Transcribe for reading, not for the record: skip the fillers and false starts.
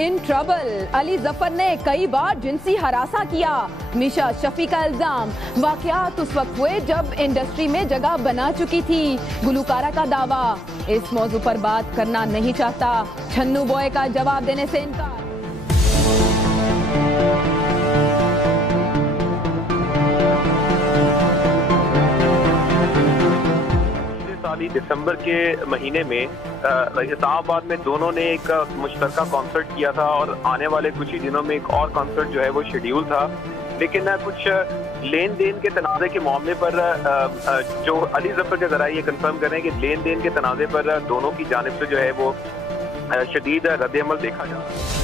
In trouble. Ali Zafar ने कई बार जिनसी हरासा किया, मीशा शफी का इल्जाम। वाकयात उस वक्त हुए जब इंडस्ट्री में जगह बना चुकी थी। गुलकारा का दावा, इस मौजू पर बात करना नहीं चाहता। छन्नू बॉय का जवाब देने से इनकार। दिसंबर के महीने में इस्लामाबाद में दोनों ने एक मुश्तरका कॉन्सर्ट किया था और आने वाले कुछ ही दिनों में एक और कॉन्सर्ट जो है वो शेड्यूल था। लेकिन कुछ लेन देन के तनाज़े के मामले पर जो अली जफर के ज़राए ये कंफर्म कर रहे हैं कि लेन देन के तनाज़े पर दोनों की जानिब से जो है वो शदीद रद्द-ए-अमल देखा जा रहा है।